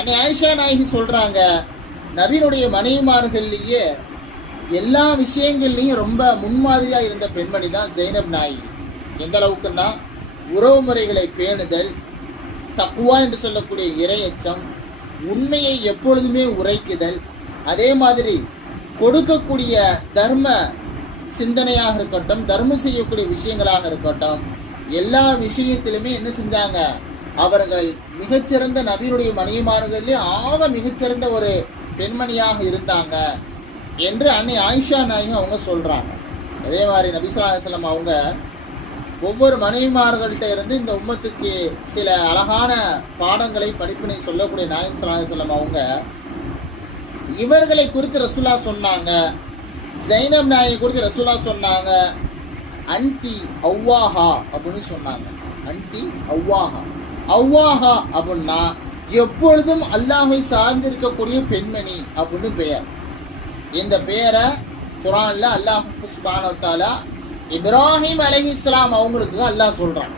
அன்னை ஆயிஷா நாயகி சொல்றாங்க நவீனுடைய மனைவிமார்கள்லயே எல்லா விஷயங்கள்லையும் ரொம்ப முன்மாதிரியா இருந்த பெண்மணி தான் ஜெய்னப் நாயகி. எந்த அளவுக்குன்னா உறவு முறைகளை பேணுதல் தக்குவா என்று சொல்லக்கூடிய இரையச்சம் உண்மையை எப்பொழுதுமே உரைக்குதல் அதே மாதிரி கொடுக்கக்கூடிய தர்ம சிந்தனையாக இருக்கட்டும் தர்மம் செய்யக்கூடிய விஷயங்களாக இருக்கட்டும் எல்லா விஷயத்திலுமே என்ன செஞ்சாங்க? அவர்கள் மிகச்சிறந்த நபியுடைய மனைவிமார்களே ஆக மிகச்சிறந்த ஒரு பெண்மணியாக இருந்தாங்க என்று அன்னை ஆயிஷா நாயகம் அவங்க சொல்கிறாங்க அதே மாதிரி நபிசுல்லாஸ்லம் அவங்க ஒவ்வொரு மனைவிமார்கள்ட்ட இருந்து இந்த உம்மத்துக்கு சில அழகான பாடங்களை படிப்பினை சொல்லக்கூடிய நாயம் சலாஹம் அவங்க இவர்களை குறித்து ரசூலா சொன்னாங்க. ஜைனப் நாயை குறித்து ரசூலா சொன்னாங்க. அன்டி அவ்வாஹா அப்படின்னு சொன்னாங்க. அன்டி அவ்வாஹா. அவ்வாஹா அப்படின்னா எப்பொழுதும் அல்லாஹை சார்ந்திருக்கக்கூடிய பெண்மணி அப்படின்னு பெயர். இந்த பெயரை குரான்ல அல்லாஹ் சுப்ஹானஹு வ தஆலா இப்ராஹிம் அவங்களுக்கு அல்லாஹ் சொல்றான்.